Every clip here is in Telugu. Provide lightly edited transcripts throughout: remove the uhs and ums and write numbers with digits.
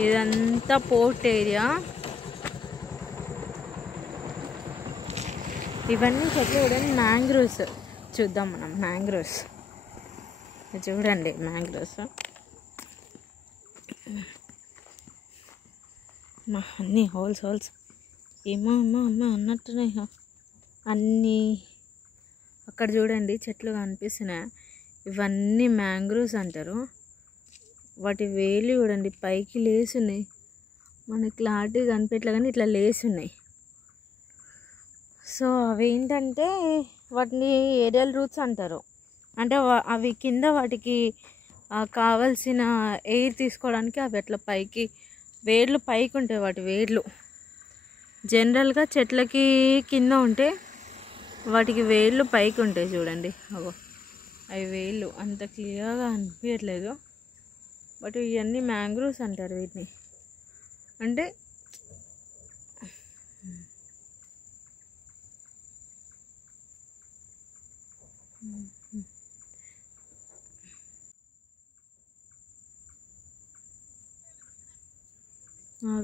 ఇదంతా పోర్ట్ ఏరియా. ఇవన్నీ చెట్లు చూడండి, మ్యాంగ్రోవ్స్. చూద్దాం మనం మ్యాంగ్రోవ్స్. చూడండి మ్యాంగ్రోవ్స్ అన్నీ హోల్స్ ఏమో అమ్మ అన్నట్టున్నాయి అన్నీ. అక్కడ చూడండి చెట్లు కనిపిస్తున్నాయి, ఇవన్నీ మ్యాంగ్రోవ్స్ అంటారు. వాటి వేలు చూడండి పైకి లేసున్నాయి, మనకి క్లారిటీ కనిపించట్లే కానీ ఇట్లా లేసున్నాయి. సో అవి ఏంటంటే వాటిని ఏరియల్ రూట్స్ అంటారు. అంటే అవి కింద వాటికి కావలసిన ఎయిర్ తీసుకోవడానికి అవి అట్లా పైకి వేర్లు పైకి ఉంటాయి. వాటి వేర్లు జనరల్గా చెట్లకి కింద ఉంటే వాటికి వేర్లు పైకి ఉంటాయి. చూడండి అగో అవి వేళ్ళు అంత క్లియర్గా అనిపించట్లేదు, బట్ ఇవన్నీ మ్యాంగ్రోవ్స్ అంటారు వీటిని. అంటే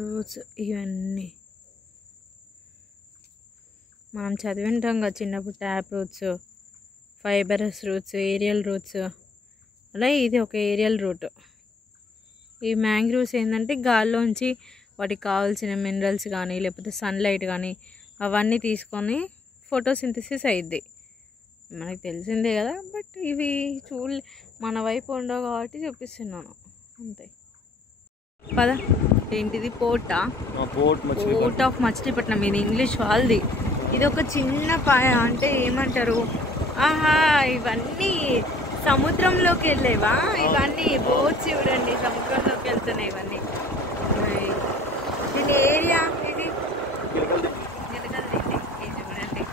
రూట్స్ ఇవన్నీ మనం చదివింటాం కదా చిన్నప్పుడు, tap roots, fibrous roots, aerial roots. అలా ఇది ఒక ఏరియల్ రూట్. ఈ మ్యాంగ్రోవ్స్ ఏంటంటే గాల్లోంచి వాటికి కావాల్సిన మినరల్స్ కానీ లేకపోతే సన్లైట్ కానీ అవన్నీ తీసుకొని ఫోటోసింథసిస్ అయ్యిద్ది. మనకు తెలిసిందే కదా, బట్ ఇవి మన వైపు ఉండవు కాబట్టి చూపిస్తున్నాను అంతే. పద ఏంటిది పోర్టా? Port of Machilipatnam. ఇది ఇంగ్లీష్ వాళ్ళది. ఇది ఒక చిన్న పాయ, అంటే ఏమంటారు, ఇవన్నీ సముద్రంలోకి వెళ్ళేవా? ఇవన్నీ బోట్స్ చూడండి సముద్రంలోకి వెళ్తున్నాయి ఇవన్నీ. దీని ఏరియా ఇది గిలగల్దిండి. ఇది చూడండి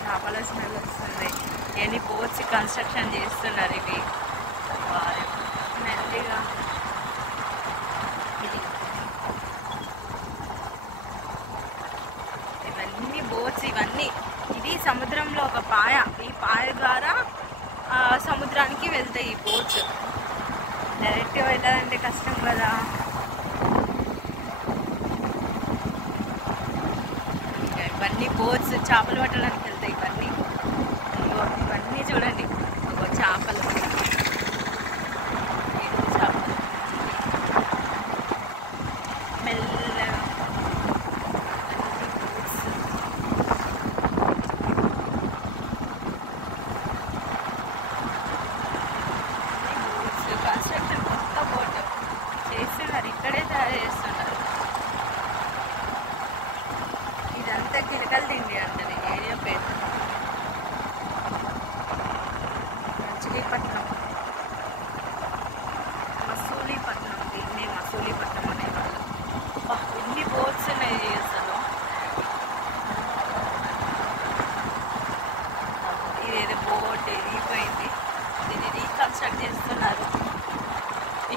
చేపల స్మెల్ వస్తుంది. ఇవన్నీ బోట్స్ కన్స్ట్రక్షన్ చేస్తున్నారు. ఇవి మెల్లిగా ఇవన్నీ బోట్స్. ఇవన్నీ ఇది సముద్రంలో ఒక పాయ. ఈ పాయ ద్వారా సముద్రానికి వెళ్తాయి ఈ బోట్స్. డైరెక్ట్గా వెళ్ళాలంటే కష్టం కదా. ఇవన్నీ బోట్స్ చేపలు పట్టడానికి వెళ్తాయి. ఇవన్నీ చూడండి చేపలు. మెల్లగా కన్స్ట్రక్షన్ కొత్త బోట్ చేస్తున్నారు, ఇక్కడే తయారు చేస్తున్నారు. ఇదంతా గిలగల్దిండి అంటది ఏరియా పేరు. మచిలీపట్నం, మసూలీపట్నం. దీన్ని మసూలీపట్నం అనేవాళ్ళు. ఎన్ని బోట్స్ ఉన్నాయి అసలు. ఇదేదో బోట్ ఇరిగిపోయింది, దీన్ని రీకన్స్ట్రక్ట్ చేస్తున్నారు.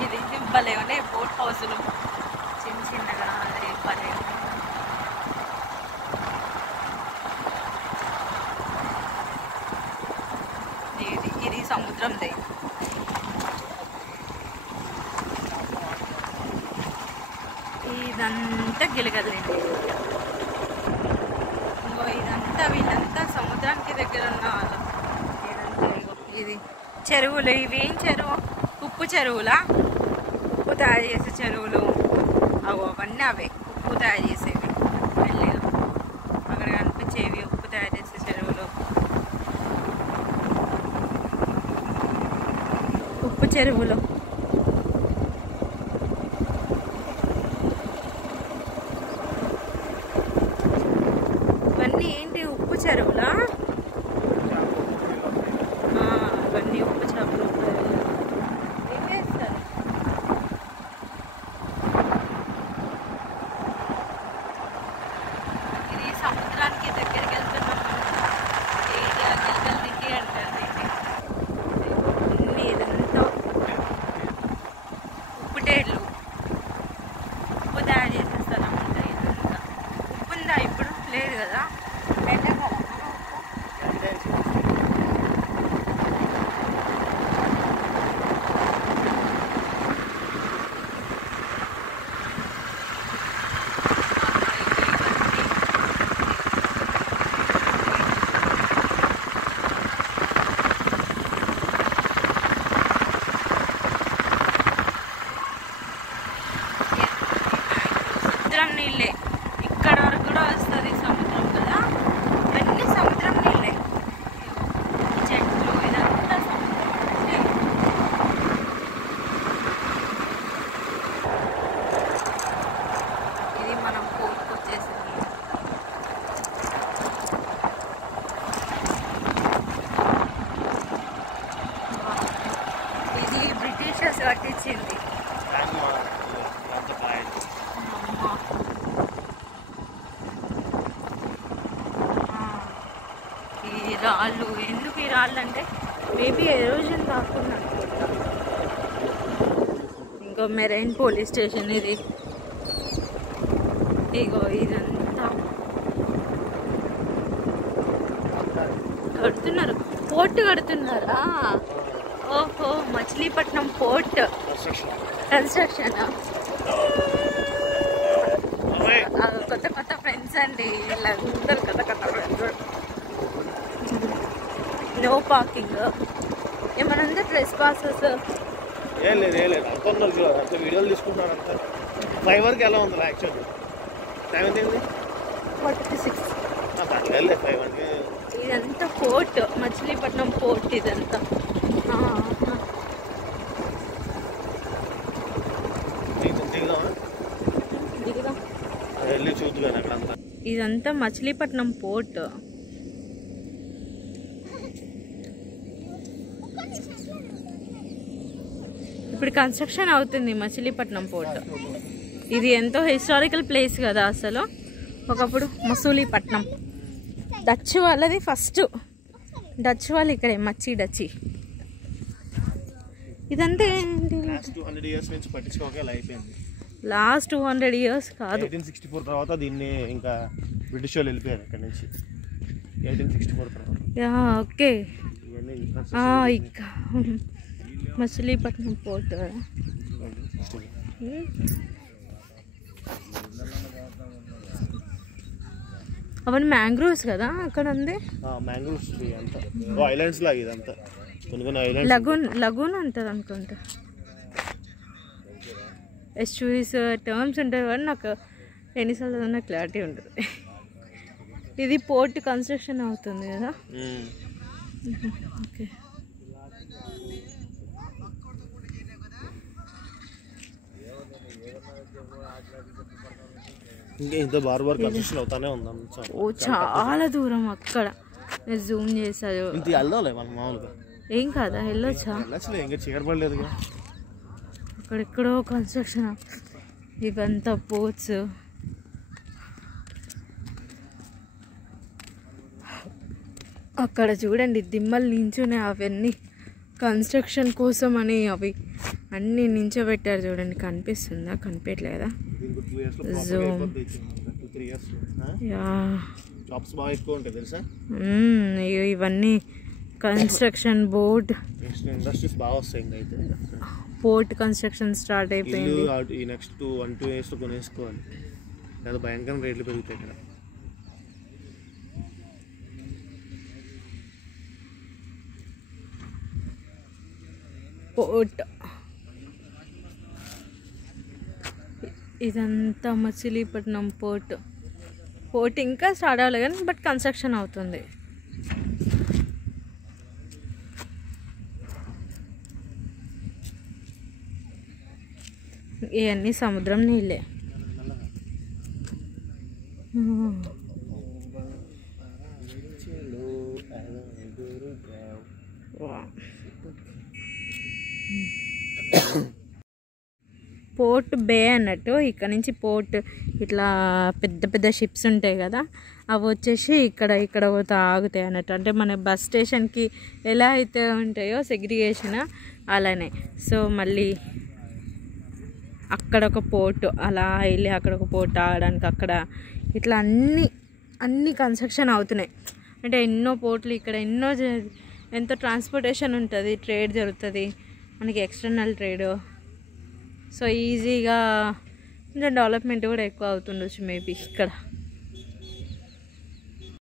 ఇది భలే ఉన్నాయి బోట్ హౌస్లు చిన్నగా. భలే ఇది సముద్రం దే. ఇదంతా గిలగల్లింది. ఇంకో ఇదంతా వీళ్ళంతా సముద్రానికి దగ్గర ఉన్న వాళ్ళు. ఇది చెరువులు. ఇవి ఏం చెరువు? ఉప్పు చెరువులా? ఉప్పు తయారు చేసే చెరువులు అవన్నీ అవే ఉప్పు తయారు చేసేవి. మెల్లిగా అక్కడ కనిపించేవి ఉప్పు తయారు చేసే చెరువులు. ఉప్పు చెరువులు ఇవన్నీ ఏంటి? ఉప్పు చెరువులా? ఇవన్నీ ఉప్పు చేపలు. ఏం చేస్తారు? ఇది సముద్రానికి దగ్గరికి వెళ్తున్నాం. ఏరియా గిలగల్దిండి అంటారు. ఇదంతా వచ్చింది. ఈ రాళ్ళు ఎందుకు ఈ రాళ్ళు అంటే మేబీ ఎరోజన్ కాకుండా అనుకుంటా. ఇంకో మెరైన్ పోలీస్ స్టేషన్ ఇది. ఇగో ఇదంతా కడుతున్నారు, పోర్ట్ కడుతున్నారా? ఓహో, మచిలీపట్నం పోర్ట్ కన్స్ట్రక్షన్. కొత్త కొత్త ఫ్రెండ్స్ అండి, వీళ్ళందరూ కొత్త కొత్త ఫ్రెండ్స్. నో పార్కింగ్, ఏమన్నా ట్రెస్ పాసెస్ ఏం లేదు అంత వీడియోలు తీసుకుంటున్నారు అంతా. 5 వరకు ఎలా ఉంది యాక్చువల్లీ? టైం ఎంత? 46. పర్లేదు 5 వరకు. ఇదంతా పోర్ట్, మచిలీపట్నం పోర్ట్ ఇదంతా. వెళ్ళి చూద్దాం అక్కడంతా. ఇదంతా మచిలీపట్నం పోర్ట్. ఇప్పుడు కన్స్ట్రక్షన్ అవుతుంది మచిలీపట్నం పోర్ట్. ఇది ఎంతో హిస్టారికల్ ప్లేస్ కదా అసలు. ఒకప్పుడు మసూలీపట్నం డచ్ వాళ్ళది, ఫస్ట్ డచ్ వాళ్ళు ఇక్కడే, మచ్చి డచ్చి. ఇదంతా ఏంటి? లాస్ట్ 200 years నుంచి పట్టించుకోక అయిపోయింది. లాస్ట్ 200 years కాదు, 1864 తర్వాత దీన్ని ఇంకా బ్రిటిష్ వాళ్ళు వెళ్ళిపోయారు ఇక్కడ నుంచి. 1864 తర్వాత. ఓకే. మచిలీపట్నం పోర్ట్. అవన్నీ మ్యాంగ్రోవ్స్ కదా అక్కడ ఉంది. మ్యాంగ్రోవ్స్ అంతా ఐలాండ్స్ లాగా ఇదంతా. లగూన్ అంటారు అనుకుంటా. ఎస్యూవీస్ టర్మ్స్ ఉంటాయి కానీ నాకు ఎన్నిసార్లు ఏదన్నా క్లారిటీ ఉంటుంది. ఇది పోర్ట్ కన్స్ట్రక్షన్ అవుతుంది కదా. ఓకే. ఇంకా ఇంత బార్ కన్స్ట్రక్షన్ అవుతానే ఉంది. ఓ చాలా దూరం అక్కడ నేను జూమ్ చేశాను. ఇంత వెళ్దాంలే మనం మామూలుగా. ఏం కాదా, వెళ్ళొచ్చా? ఇంకా చీకటపడలేదు. అక్కడెక్కడో కన్స్ట్రక్షన్. ఇవంతా పోర్ట్స్. అక్కడ చూడండి దిమ్మలు నించునే, అవన్నీ కన్స్ట్రక్షన్ కోసం అని అవి అన్నీ నించోబెట్టారు చూడండి. కనిపిస్తుందా? కనిపించలేదా? జూమ్. ఇవన్నీ కన్స్ట్రక్షన్ బోర్డ్, ఇండస్ట్రీస్ బాగా వస్తాయి. అయితే పోర్ట్ కన్స్ట్రక్షన్ స్టార్ట్ అయిపోయింది. ఈ నెక్స్ట్ 1-2 years కొనేసుకోవాలి, లేదా భయంకరంగా రేట్లు పెరుగుతాయి ఇక్కడ. పోర్ట్ ఇదంతా మచిలీపట్నం పోర్ట్. పోర్ట్ ఇంకా స్టార్ట్ అవ్వలేదు కానీ బట్ కన్స్ట్రక్షన్ అవుతుంది. ఇవన్నీ సముద్రం నీళ్ళే. పోర్ట్ బే అన్నట్టు. ఇక్కడ నుంచి పోర్ట్ ఇట్లా పెద్ద పెద్ద షిప్స్ ఉంటాయి కదా, అవి వచ్చేసి ఇక్కడ పోతే ఆగుతాయి అన్నట్టు. అంటే మన బస్ స్టేషన్కి ఎలా అయితే ఉంటాయో సెగ్రిగేషన్ అలానే. సో మళ్ళీ అక్కడ ఒక పోర్టు, అలా వెళ్ళి అక్కడ ఒక పోర్ట్ ఆగడానికి, అక్కడ ఇట్లా అన్ని కన్స్ట్రక్షన్ అవుతున్నాయి. అంటే ఎన్నో పోర్ట్లు ఇక్కడ, ఎంతో ట్రాన్స్పోర్టేషన్ ఉంటుంది, ట్రేడ్ జరుగుతుంది మనకి, ఎక్స్టర్నల్ ట్రేడ్. సో ఈజీగా కొంచెం డెవలప్మెంట్ కూడా ఎక్కువ అవుతుండొచ్చు మేబీ ఇక్కడ.